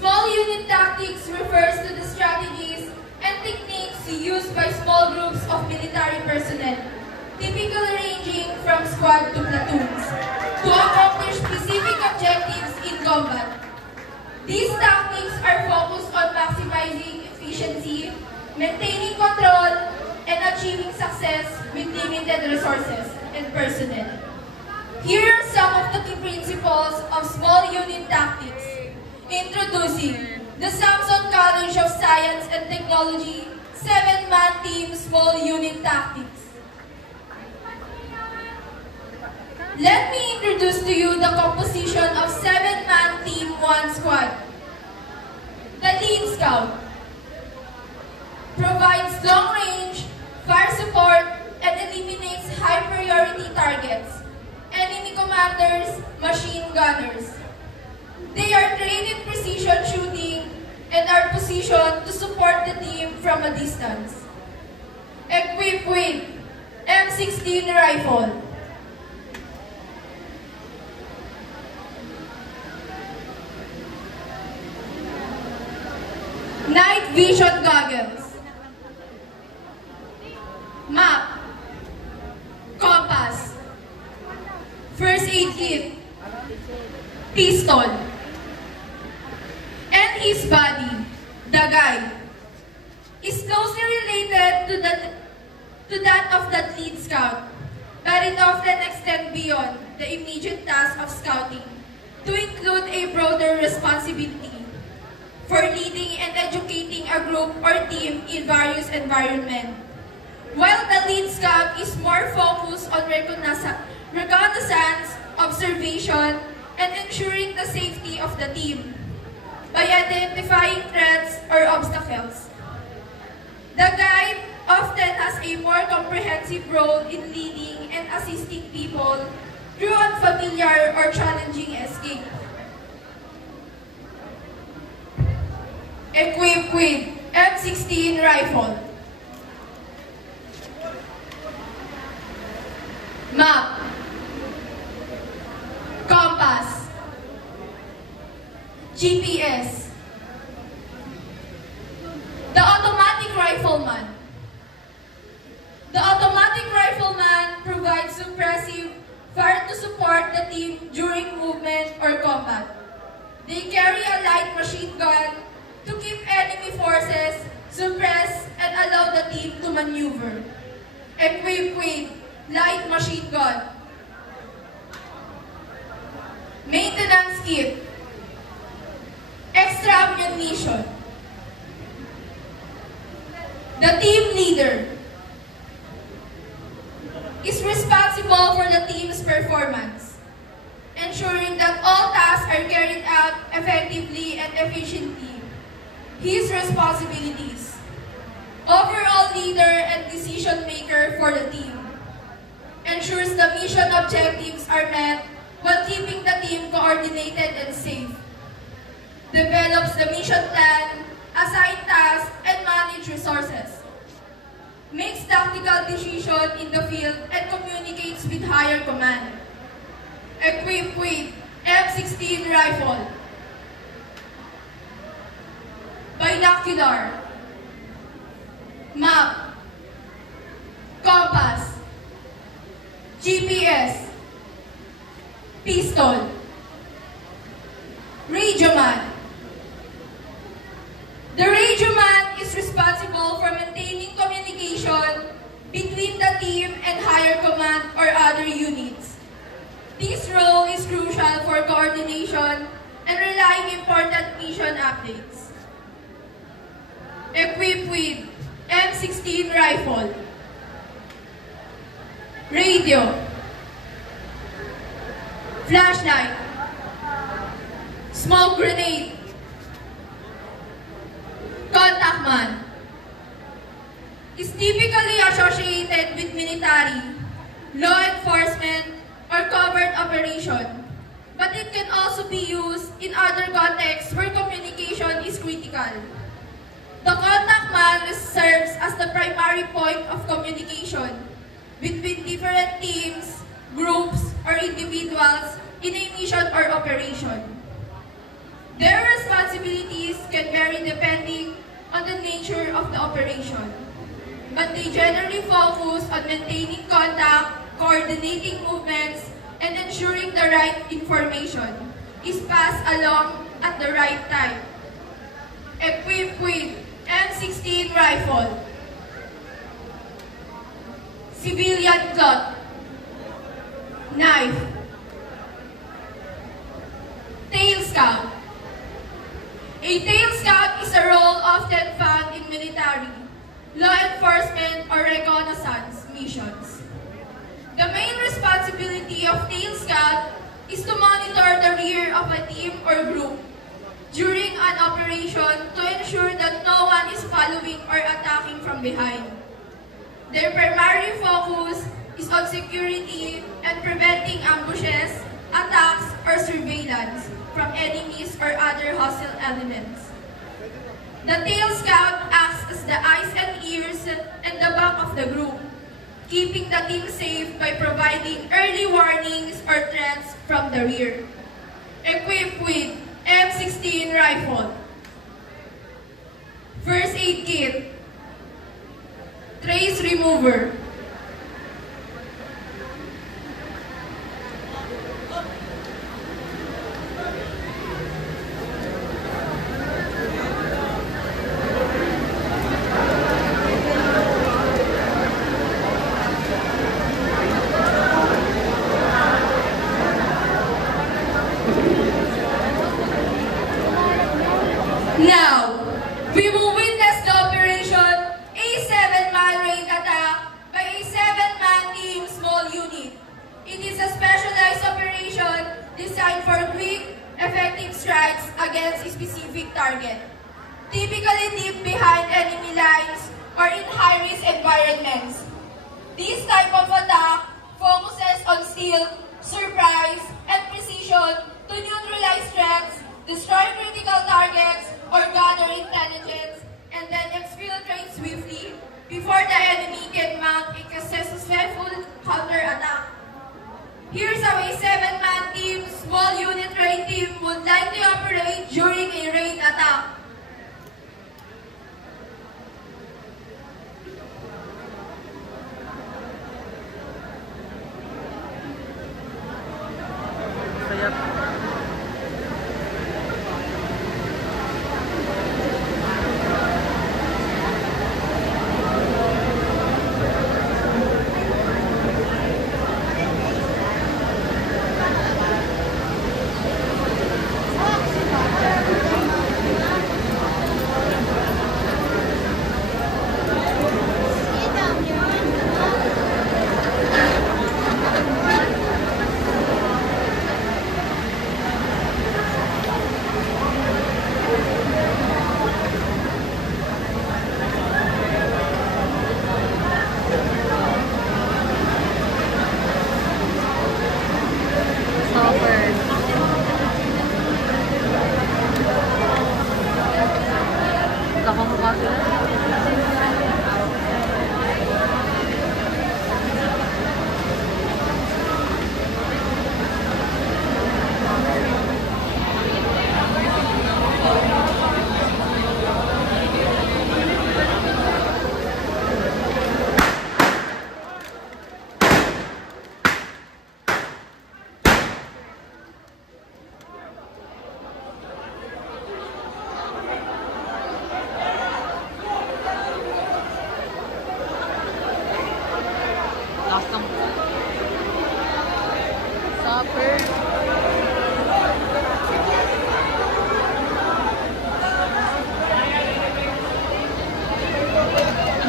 Small unit tactics refers to the strategies and techniques used by small groups of military personnel, typically ranging from squad to platoons, to accomplish specific objectives in combat. These tactics are focused on maximizing efficiency, maintaining control, and achieving success with limited resources and personnel. Here are some of the key principles of small unit tactics. Introducing the Samson College of Science and Technology 7-man team small unit tactics. Let me introduce to you the composition of 7-man team 1 squad. The lead scout provides long-range fire support and eliminates high-priority targets. Enemy commanders, machine gunners. They are trained in precision shooting and are positioned to support the team from a distance. Equipped with M16 rifle, night vision goggles, map, compass, first aid kit, pistol, and his body, the guide, is closely related to that of the lead scout, but it often extends beyond the immediate task of scouting to include a broader responsibility for leading and educating a group or team in various environments. While the lead scout is more focused on reconnaissance, observation, and ensuring the safety of the team by identifying threats or obstacles. The guide often has a more comprehensive role in leading and assisting people through unfamiliar or challenging escape. Equipped with M16 rifle, map, compass, GPS. The automatic rifleman. The automatic rifleman provides suppressive fire to support the team during movement or combat. They carry a light machine gun to keep enemy forces suppressed and allow the team to maneuver. Equipped with light machine gun, maintenance kit, extra ammunition. The team leader is responsible for the team's performance, ensuring that all tasks are carried out effectively and efficiently. His responsibilities: overall leader and decision maker for the team, ensures the mission objectives are met while keeping the team coordinated and safe, develops the mission plan, assign tasks, and manage resources, makes tactical decisions in the field, and communicates with higher command. Equipped with M16 rifle, binocular, map, compass, GPS, pistol, radioman. The radioman is responsible for maintaining communication between the team and higher command or other units. This role is crucial for coordination and relaying important mission updates. Equipped with M16 rifle, radio, flashlight, smoke grenade, contact man, is typically associated with military, law enforcement, or covert operation, but it can also be used in other contexts where communication is critical. The contact man serves as the primary point of communication between different teams, groups, or individuals in a mission or operation. Their responsibility responsibilities can vary depending on the nature of the operation, but they generally focus on maintaining contact, coordinating movements, and ensuring the right information is passed along at the right time. Equipped with M16 rifle, civilian gun, knife, tail scout. A tail scout is a role often found in military, law enforcement, or reconnaissance missions. The main responsibility of tail scout is to monitor the rear of a team or group during an operation to ensure that no one is following or attacking from behind. Their primary focus is on security and preventing ambushes, attacks, or surveillance from enemies or other hostile elements. The tail scout acts as the eyes and ears and the back of the group, keeping the team safe by providing early warnings or threats from the rear. Equipped with M16 rifle, first aid kit, trace remover, now, we will witness the operation A7-man raid attack by a 7-man team small unit. It is a specialized operation designed for quick, effective strikes against a specific target, typically deep behind enemy lines or in high-risk environments. This type of attack focuses on stealth, surprise, and precision to neutralize threats, destroy critical targets, or gather intelligence, and then exfiltrate swiftly before the enemy can mount a successful counterattack. Here's how a 7-man team, small unit raid team would likely operate during a raid attack.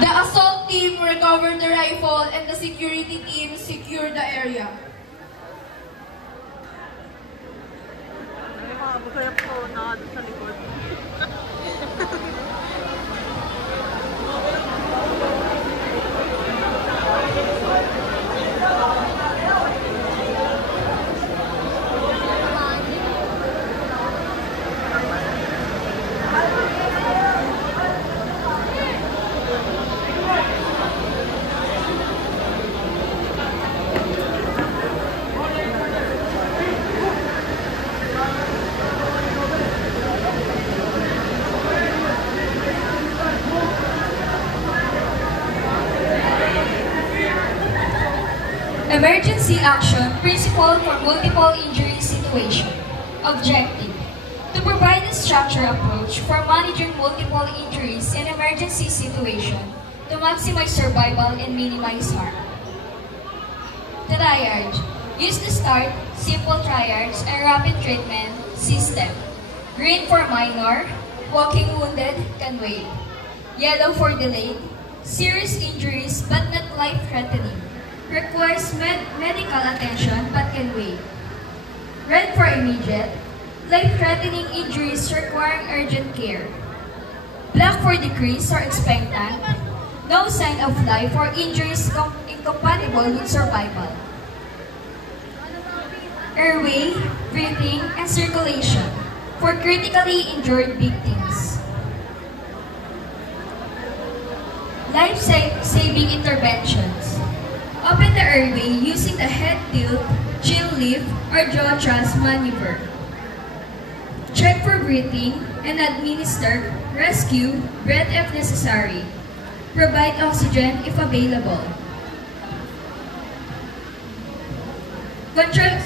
The assault team recovered the rifle and the security team secured the area. Masaya po na sa likod. Emergency Action Principle for Multiple Injury Situation. Objective: to provide a structured approach for managing multiple injuries in emergency situation to maximize survival and minimize harm. Triage: use the START, simple triage, and rapid treatment system. Green for minor, walking wounded, can wait. Yellow for delayed, serious injuries but not life-threatening, requires medical attention but can wait. Red for immediate, life-threatening injuries requiring urgent care. Black for decreased or expectant, no sign of life or injuries incompatible with survival. Airway, breathing, and circulation for critically injured victims. Life-saving interventions. Open the airway using the head tilt, chin lift, or jaw thrust maneuver. Check for breathing and administer rescue breath if necessary. Provide oxygen if available. Control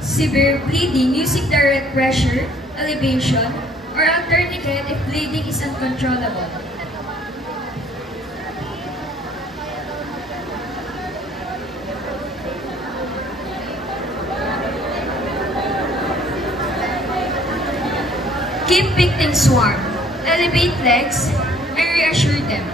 severe bleeding using direct pressure, elevation, or a tourniquet if bleeding is uncontrollable. Keep victims warm, elevate legs, and reassure them.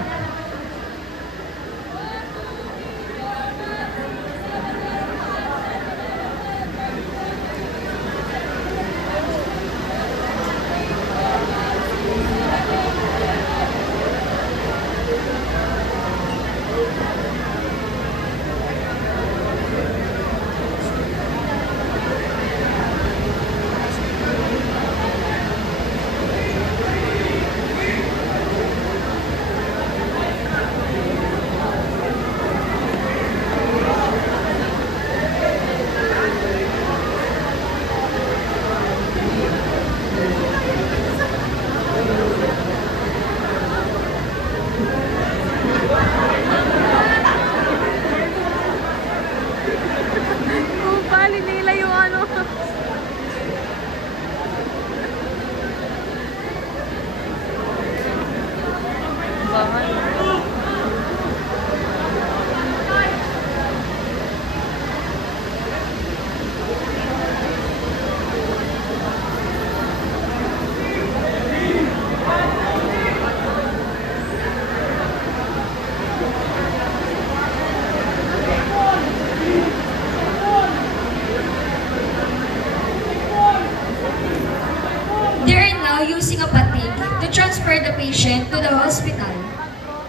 Bali nila yung ano. Bahay. They are now using a fatigue to transfer the patient to the hospital. We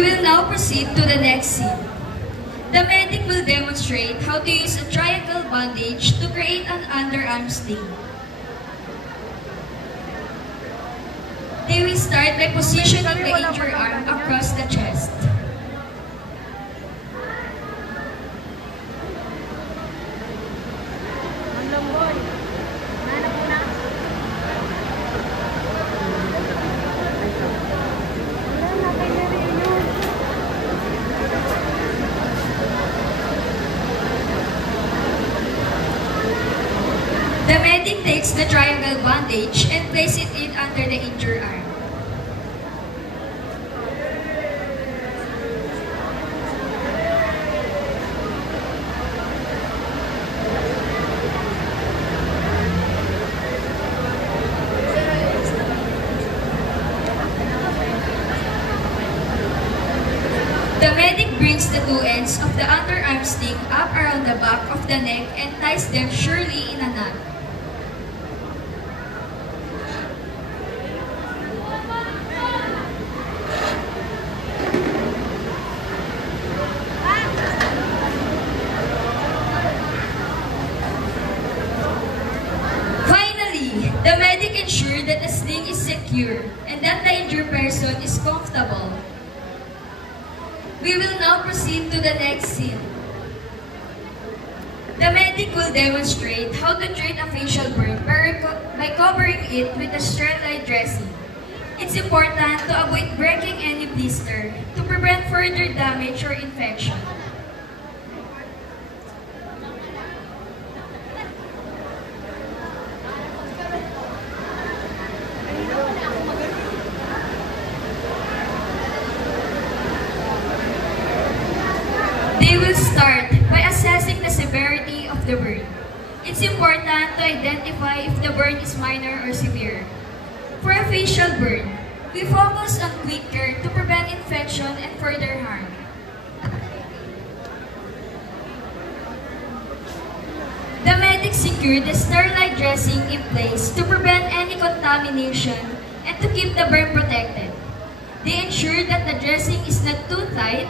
will now proceed to the next scene. The medic will demonstrate how to use a triangle bandage to create an underarm sling. They will start by positioning the injured arm across the chest. The medic takes the triangle bandage and places it under the injured arm. The medic brings the two ends of the underarm sling up around the back of the neck and ties them surely in a knot. Finally, the medic ensures that the sling is secure and that the injured person is comfortable. We will now proceed to the next scene. The medic will demonstrate how to treat a facial burn by covering it with a sterilized dressing. It's important to avoid breaking any blister to prevent further damage or infection. They will start by assessing the severity of the burn. It's important to identify if the burn is minor or severe. For a facial burn, we focus on quick care to prevent infection and further harm. The medics secure the sterilized dressing in place to prevent any contamination and to keep the burn protected. They ensure that the dressing is not too tight,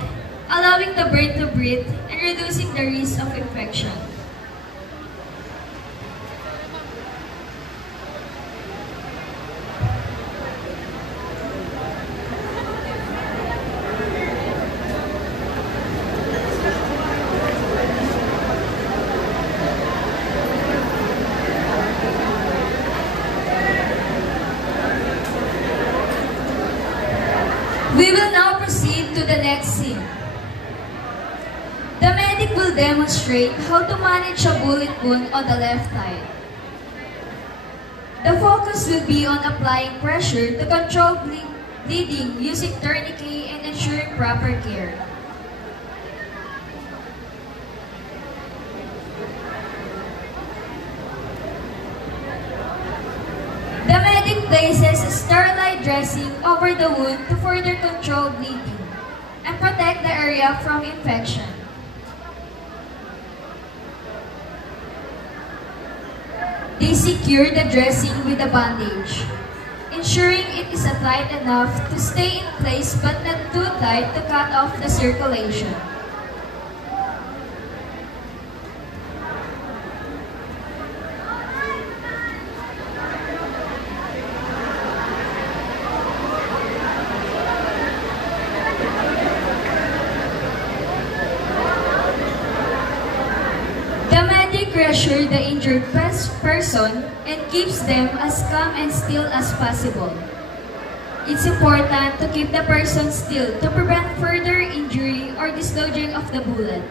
allowing the burn to breathe and reducing the risk of infection. We will now proceed to the next scene. The medic will demonstrate how to manage a bullet wound on the left thigh. The focus will be on applying pressure to control bleeding using tourniquet and ensuring proper care. The medic places a sterilized dressing over the wound to further control bleeding and protect the area from infection. They secure the dressing with a bandage, ensuring it is tight enough to stay in place but not too tight to cut off the circulation. Reassure the injured person and keeps them as calm and still as possible. It's important to keep the person still to prevent further injury or dislodging of the bullet.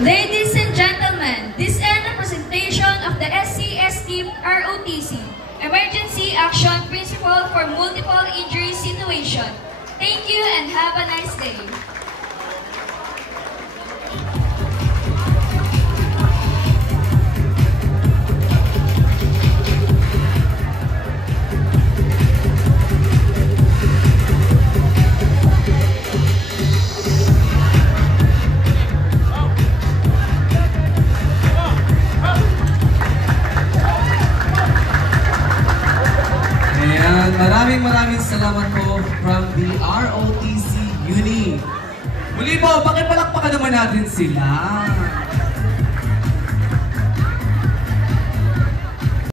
Ladies and gentlemen, this ends the presentation of the SCST ROTC, Emergency Action Principle for Multiple Injury Situation. Thank you and have a nice day. Maraming salamat po from the ROTC Uni. Muli po, pakipalakpakan naman natin sila.